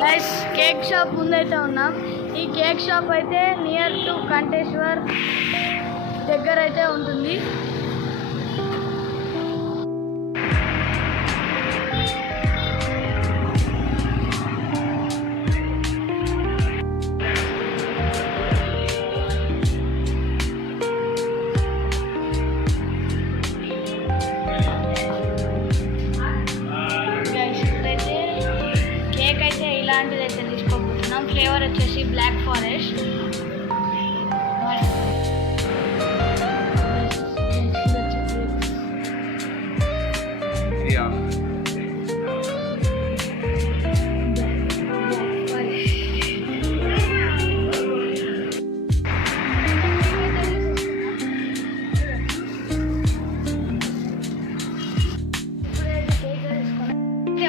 Guys cake shop ముందైతే ఉన్నాం. ఈ కేక్ షాప్ అయితే నియర్ టు కంటేశ్వర్ దగ్గర అయితే ఉంటుంది. ఇలాంటిది అయితే తీసుకోబోతున్నాం. ఫ్లేవర్ వచ్చేసి బ్లాక్ ఫారెస్ట్.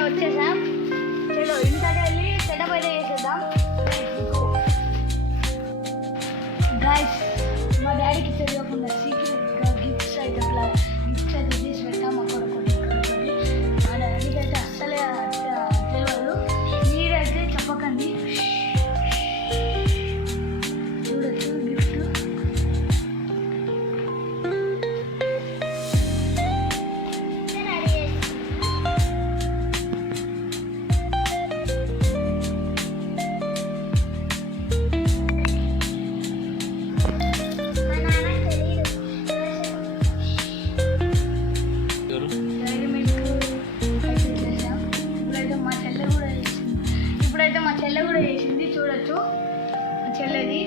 వచ్చేసాం. చలో ఇంతకు వెళ్ళి సెటప్ అయితే చేసేద్దాం. గైస్ మా డాడీకి తెలియకుండా సీక్రెట్గా గిఫ్ట్స్ అయితే తీసి పెట్టాం. అక్కడ మా డాడీకి అయితే అస్సలే తెలియదు. మీరైతే చెప్పకండి. చూడొచ్చు గిఫ్ట్. ఇప్పుడైతే మా చెల్లె కూడా చేసింది. చూడొచ్చు మా చెల్లెది.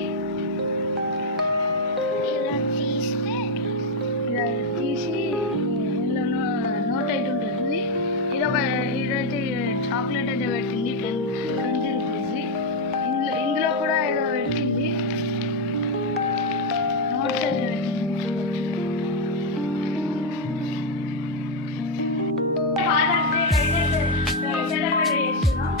ఇలా తీసి ఇందులో నోట్ అయితే ఉంటుంది. ఇదైతే చాక్లెట్ అయితే పెట్టింది 20 రూపీస్ది. ఇందులో కూడా ఏదో పెట్టింది. నోట్స్ అయితే పెట్టింది. ఫాదర్స్ డే అయితే సెలబ్రేట్ చేస్తున్నాం.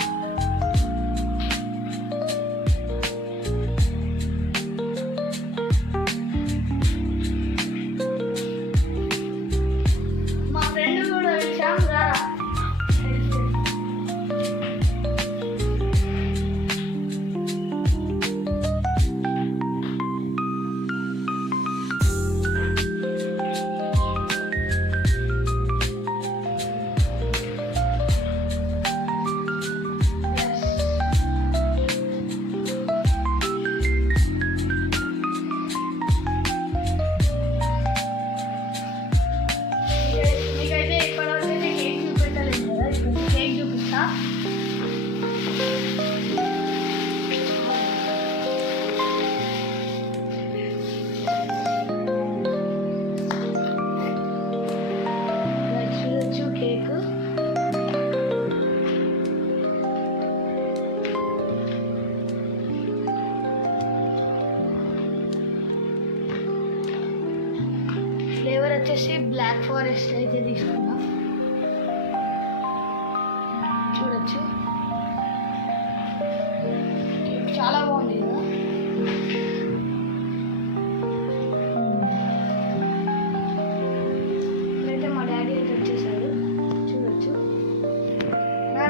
మా ఫ్రెండ్ కూడా వచ్చాం రా. మీకైతే ఇప్పటివరకు అయితే కేక్ చూపెట్టలేదు కదా. ఇప్పుడు కేక్ చూపిస్తా. చూడొచ్చు కేక్. ఫ్లేవర్ వచ్చేసి బ్లాక్ ఫారెస్ట్ అయితే తీసుకున్నాం. చూడొచ్చు చాలా బాగుంది కదా. ఇప్పుడైతే మా డాడీ అయితే వచ్చేసారు. చూడొచ్చు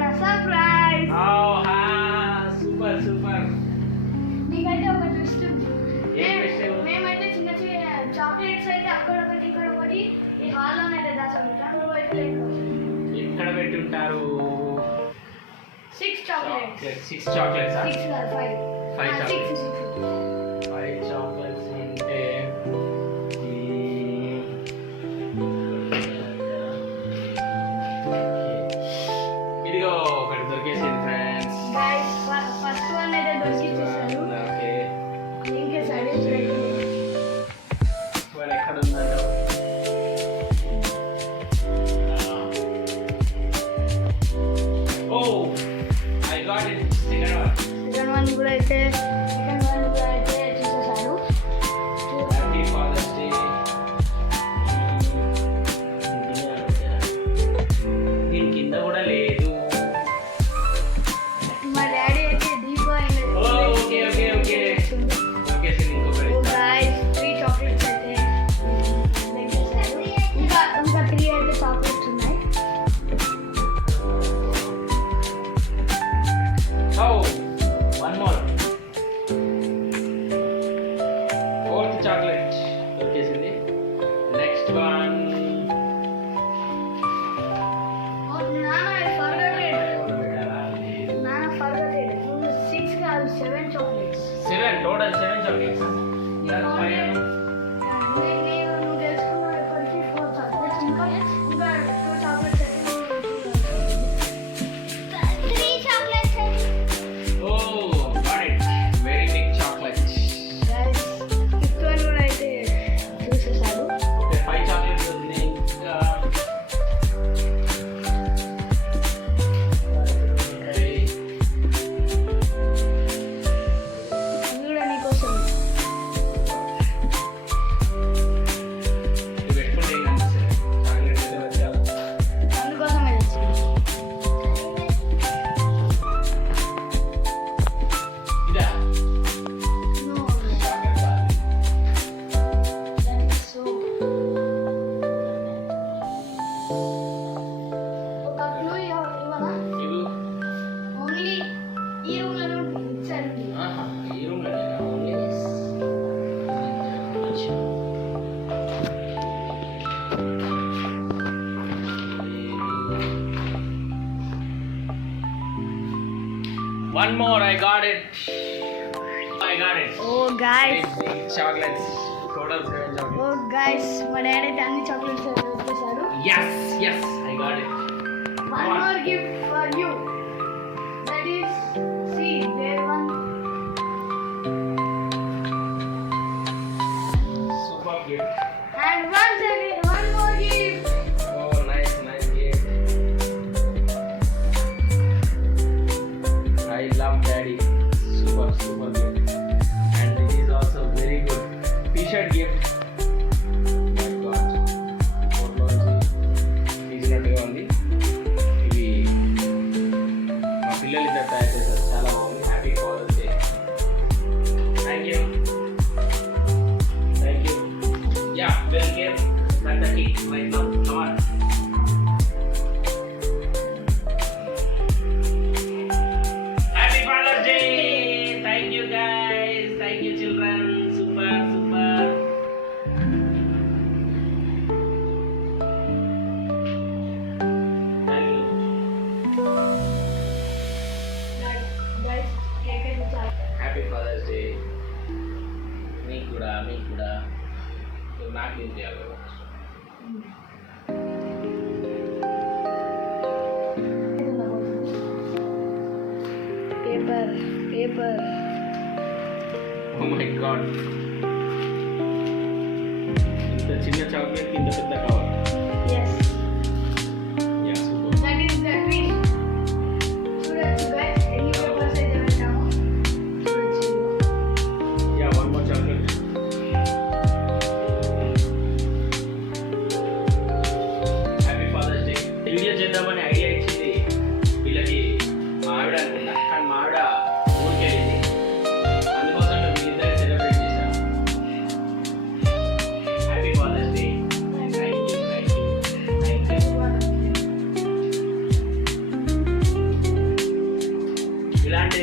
నా సర్ప్రైజ్. Super super. మీకైతే ఒక ట్విస్ట్ ఉంది. మేమైతే చిన్న చిన్న చాక్లెట్స్ అయితే అక్కడ ఒకటి ఇక్కడ ఒకటి ఈ హాల్లోనైతే దాచుకుంటాం. నువ్వు అయితే ఎక్కడ పెట్టి ఉంటారు? 6 చాక్లెట్స్. 6 చాక్లెట్స్. 6 కాదు 5. 5 6 చాక్లెట్స్ అంటే ఇదిగో ఒకటి దొరికేసింది ఫ్రెండ్స్. గైస్ ఫస్ట్ వన్ అయితే దొరికిచ్చేసారు. ఓకే ఇంకే సైడ్ మరి ఎక్కడ ఉందంటే I got it. Second one కూడా అయితే చూసేసారు. Happy father's day. దీని కింద కూడా లేదు. మా డాడీ అయితే Deepavali okay okay okay okay sir ఇంకొకటి. గైస్ 3 చాక్లెట్స్ అయితే ఇంకా 3 అయితే చాక్లెట్స్ ఉన్నాయి. ఓ One more, I got it. I got it. ఓ guys, Big chocolates. Total 7 chocolates. ఓ గాయ్స్, మా డాడీ అయితే అన్ని చాక్లెట్స్ వచ్చేసారు. Yes, yes, I got it. One Come on. more gift for you. That is, see, there one. Super gift. And once again, one more gift. Oh, nice, nice gift. I love daddy. Super, super gift. And this is also very good. T-shirt gift. My God. ఫోటోలోంచి తీసినట్టుగా ఉంది. ఇవి మా పిల్లలు ఇద్దరు తయారు చేశారు. చాలా బాగుంది. Happy father's day. Thank you. Thank you. Yeah, well care. Cut the cake right now. Come on. Happy Father's Day! Thank you guys. Thank you children. Super, super. Thank you. Guys, cake అయితే చాలా. Happy Father's Day. మీకు కూడా నాకు ఏం చేయాలి కదా. Paper. Oh my God. ఇంత చిన్న చాక్లెట్ ఇంత పెద్ద cover. Yes. Yeah, super. That is the twist. చూడొచ్చు guys, ఎన్ని పేపర్స్ అయితే పెట్టామో. చూడొచ్చు. Yeah, one more chocolate. Happy father's day. Video చేద్దామని ఐడియా ఇచ్చింది వీళ్ళకి మా ఆవిడ అనుకుంటా, కానీ మా ఆవిడ ఊరికి వెళ్ళింది. అందుకోసం మేము వీళ్ళిద్దరే సెలబ్రేట్ చేశాం. Happy father's day. Thank you, thank you, thank you. ఇలాంటి